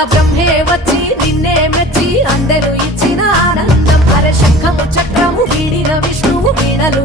బ్రహ్మే వచ్చి నిన్నే మెచ్చి అందరూ ఇచ్చిన ఆనందం. అరే శంఖము చక్రము వీడిన విష్ణువు వీణలు